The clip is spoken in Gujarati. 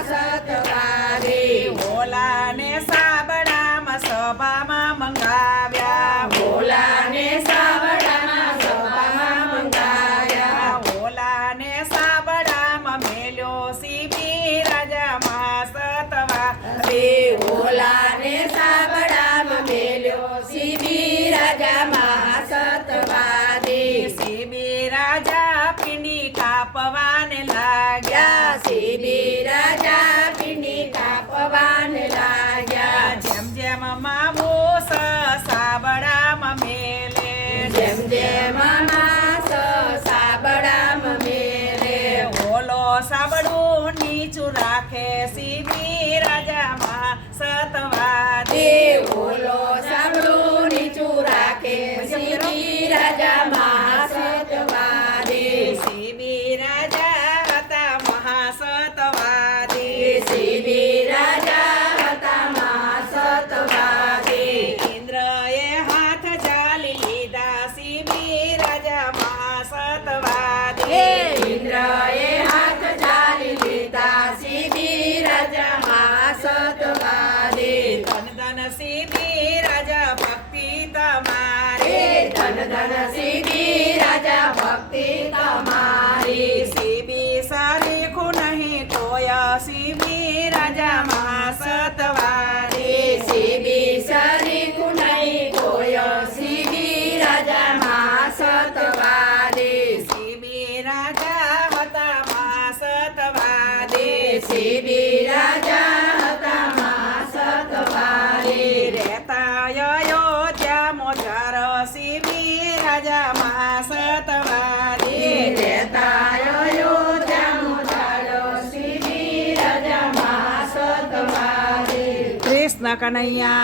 સતવારે ભોલા ને સાબડામાં સભામાં મંગાવ્યા ભોલા ને સા સાબડું નીચું રાખે સિમી રાજામાં સતવા દેવ બોલો સાબડું નીચું રાખે સિમી રાજા સીધી રાજા મા સતવારી ધન ધન સીધી રાજા ભક્તિ તમારે. ધન ધન સીધી રાજા ભક્તિ તમારે కృష్ణ కనయ్యా